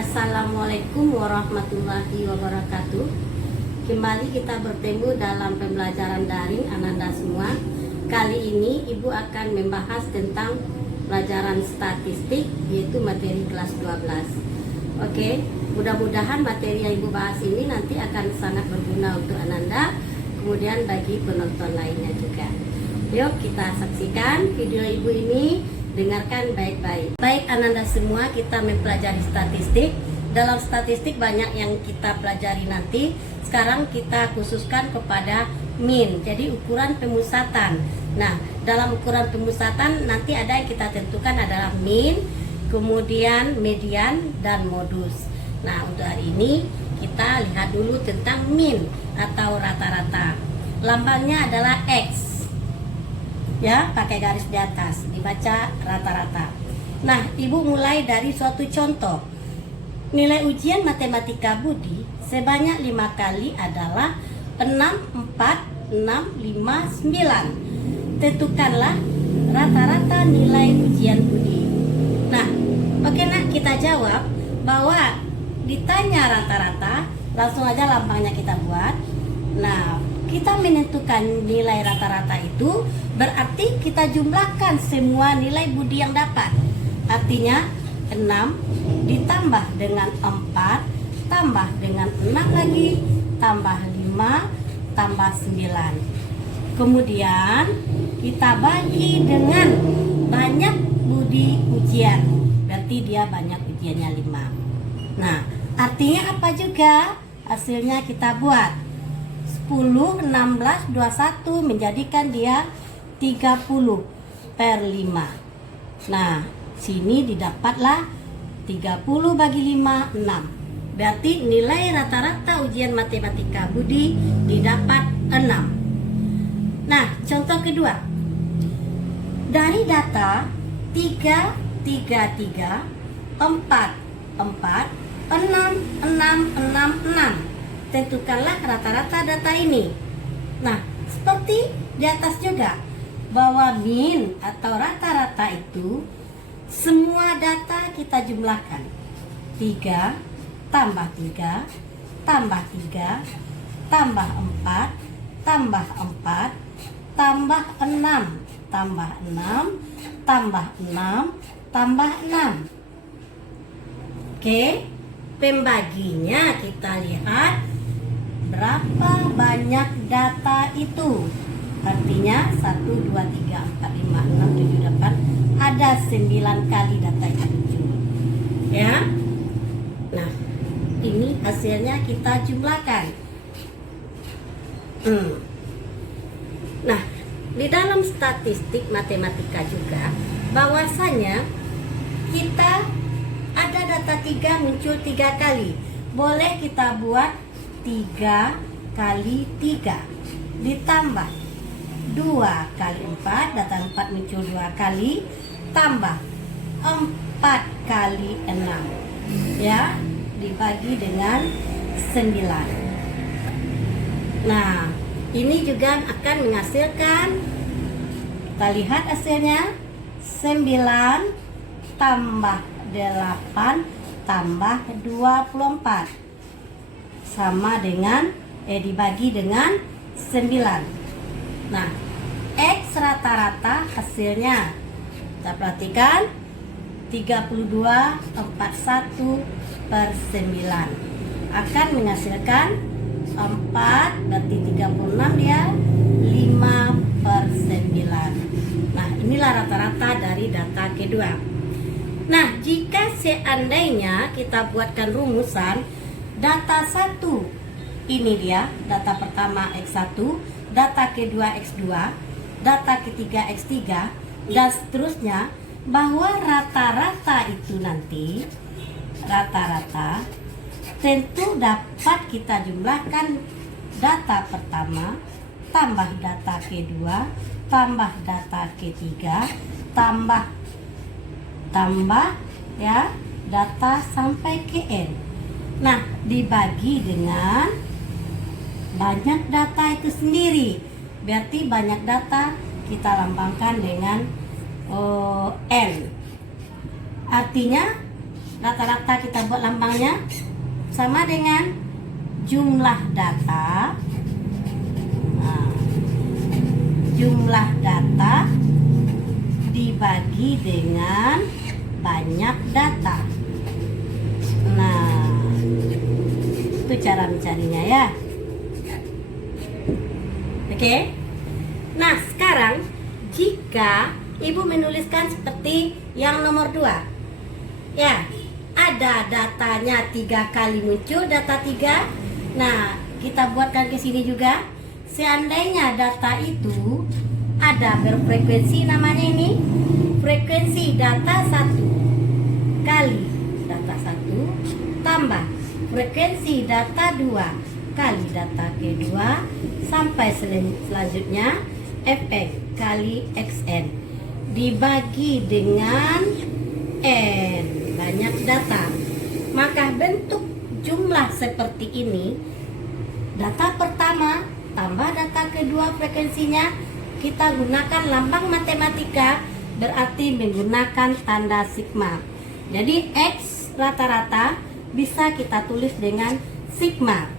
Assalamualaikum warahmatullahi wabarakatuh. Kembali kita bertemu dalam pembelajaran daring Ananda semua. Kali ini Ibu akan membahas tentang pelajaran statistik, yaitu materi kelas 12. Oke, mudah-mudahan materi yang Ibu bahas ini nanti akan sangat berguna untuk Ananda, kemudian bagi penonton lainnya juga. Yuk kita saksikan video Ibu ini, dengarkan baik-baik. Baik Ananda semua, kita mempelajari statistik. Dalam statistik banyak yang kita pelajari nanti. Sekarang kita khususkan kepada mean, jadi ukuran pemusatan. Nah, dalam ukuran pemusatan nanti ada yang kita tentukan adalah mean, kemudian median, dan modus. Nah, untuk hari ini kita lihat dulu tentang mean atau rata-rata. Lambangnya adalah X. Ya, pakai garis di atas, dibaca rata-rata. Nah, Ibu mulai dari suatu contoh. Nilai ujian matematika budi sebanyak 5 kali adalah 6, 4, 6, 5, 9. Tentukanlah rata-rata nilai ujian budi. Nah, oke nak, kita jawab bahwa ditanya rata-rata, langsung aja lambangnya kita buat. Nah, kita menentukan nilai rata-rata itu berarti kita jumlahkan semua nilai budi yang dapat. Artinya 6 ditambah dengan 4 tambah dengan 6 lagi tambah 5 tambah 9. Kemudian kita bagi dengan banyak budi ujian, berarti dia banyak ujiannya 5. Nah, artinya apa juga? Hasilnya kita buat 10, 16, 21 menjadikan dia 30 per 5. Nah, sini didapatlah 30 bagi 5, 6. Berarti nilai rata-rata ujian matematika budi didapat 6. Nah, contoh kedua. Dari data 3, 3, 3, 4, 4, 6, 6, 6, 6. Tentukanlah rata-rata data ini. Nah, seperti di atas juga, bahwa mean atau rata-rata itu semua data kita jumlahkan. 3 tambah 3 tambah 3 tambah 4 tambah 4 tambah 6 tambah 6 tambah 6 tambah 6. Oke, pembaginya kita lihat berapa banyak data itu. Artinya 1, 2, 3, 4, 5, 6, 7, 8. Ada 9 kali data itu muncul. Ya. Nah, ini hasilnya kita jumlahkan. Nah, di dalam statistik matematika juga bahwasanya kita ada data 3 muncul 3 kali. Boleh kita buat 3 kali 3 ditambah 2 kali 4, data 4 muncul 2 kali, tambah 4 kali 6, ya, dibagi dengan 9. Nah, ini juga akan menghasilkan, kita lihat hasilnya, 9 tambah 8 tambah 24 sama dengan dibagi dengan 9. Nah, X rata-rata hasilnya kita perhatikan 32,41 per 9 akan menghasilkan 4, berarti 36 dia, 5 per 9. Nah, inilah rata-rata dari data kedua. Nah, jika seandainya kita buatkan rumusan data 1, ini dia data pertama X1, data kedua X2, data ketiga X3, dan seterusnya, bahwa rata-rata itu nanti rata-rata tentu dapat kita jumlahkan data pertama tambah data kedua tambah data ketiga tambah ya data sampai ke N. Nah, dibagi dengan banyak data itu sendiri, berarti banyak data kita lambangkan dengan N. Artinya rata-rata kita buat lambangnya sama dengan jumlah data. Nah, jumlah data dibagi dengan banyak data. Nah, itu cara mencarinya ya. Oke. Nah, sekarang jika Ibu menuliskan seperti yang nomor 2, ya, ada datanya 3 kali muncul, data 3. Nah, kita buatkan ke sini juga. Seandainya data itu ada berfrekuensi, namanya ini frekuensi data 1 kali data 1 tambah frekuensi data 2 kali data kedua sampai selanjutnya fx kali xn dibagi dengan n, banyak data. Maka bentuk jumlah seperti ini, data pertama tambah data kedua frekuensinya, kita gunakan lambang matematika, berarti menggunakan tanda sigma. Jadi x rata-rata bisa kita tulis dengan sigma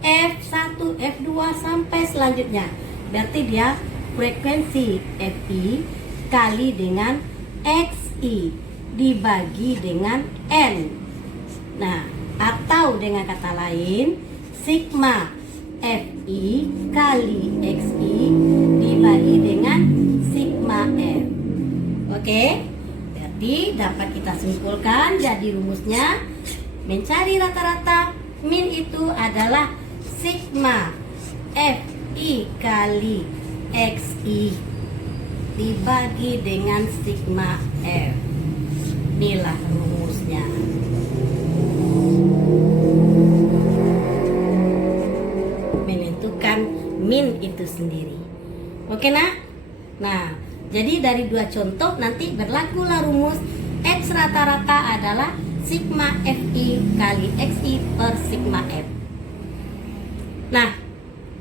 F1, F2 sampai selanjutnya. Berarti dia frekuensi Fi kali dengan Xi dibagi dengan N. Nah, atau dengan kata lain, sigma Fi kali Xi dibagi dengan sigma F. Oke? Berarti dapat kita simpulkan, jadi rumusnya mencari rata-rata min itu adalah sigma Fi kali Xi dibagi dengan sigma F. Inilah rumusnya. Menentukan min itu sendiri. Oke nah? Nah, jadi dari 2 contoh nanti berlakulah rumus X rata-rata adalah sigma Fi kali Xi per sigma F. Nah,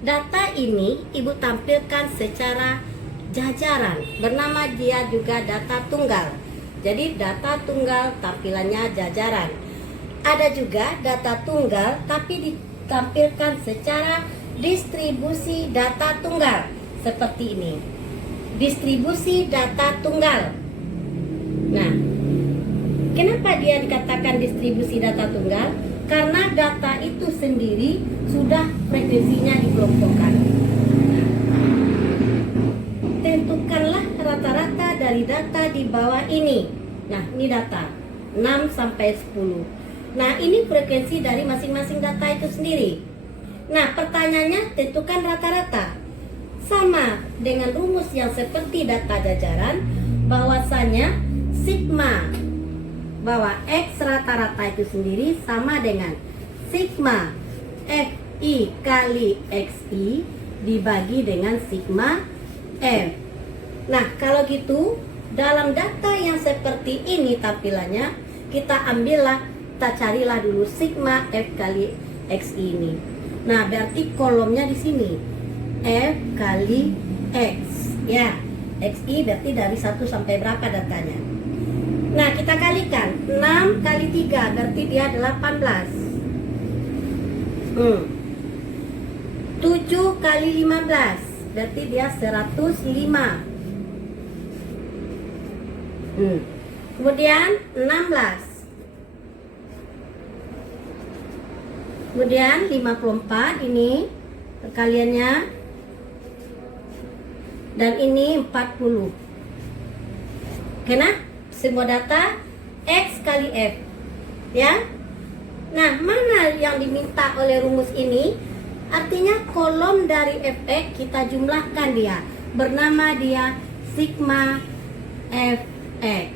data ini Ibu tampilkan secara jajaran, bernama dia juga data tunggal. Jadi data tunggal tampilannya jajaran. Ada juga data tunggal tapi ditampilkan secara distribusi data tunggal seperti ini. Distribusi data tunggal. Nah, kenapa dia dikatakan distribusi data tunggal? Karena data itu sendiri sudah frekuensinya dikelompokkan. Tentukanlah rata-rata dari data di bawah ini. Nah, ini data 6 sampai 10. Nah, ini frekuensi dari masing-masing data itu sendiri. Nah, pertanyaannya tentukan rata-rata. Sama dengan rumus yang seperti data jajaran, bahwasanya sigma bahwa X rata-rata itu sendiri sama dengan sigma Fi kali Xi dibagi dengan sigma F. Nah, kalau gitu dalam data yang seperti ini tampilannya, kita ambillah, kita carilah dulu sigma F kali Xi ini. Nah, berarti kolomnya di sini F kali X, ya. Xi berarti dari 1 sampai berapa datanya? Nah, kita kalikan 6 kali 3 berarti dia 18. 7 kali 15 berarti dia 105. Kemudian 16. Kemudian 54 ini perkaliannya. Dan ini 40. Kena? Semua data X kali F, ya. Nah, mana yang diminta oleh rumus ini? Artinya kolom dari Fx kita jumlahkan dia, bernama dia sigma Fx.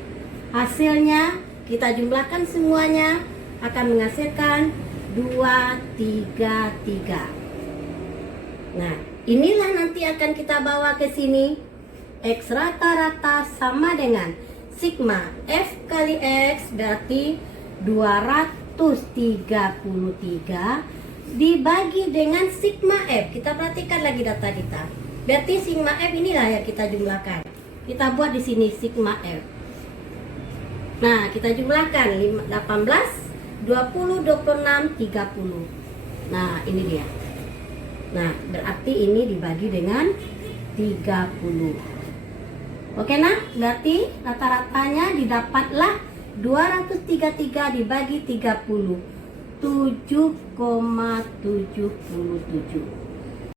Hasilnya kita jumlahkan semuanya akan menghasilkan 233. Nah, inilah nanti akan kita bawa ke sini. X rata-rata sama dengan sigma F kali X berarti 233 dibagi dengan sigma F. Kita perhatikan lagi data kita. Berarti sigma F inilah yang kita jumlahkan. Kita buat di sini sigma F. Nah, kita jumlahkan 18, 20, 26, 30. Nah, ini dia. Nah, berarti ini dibagi dengan 30. Oke nah, berarti rata-ratanya didapatlah 233 dibagi 30, 7,77.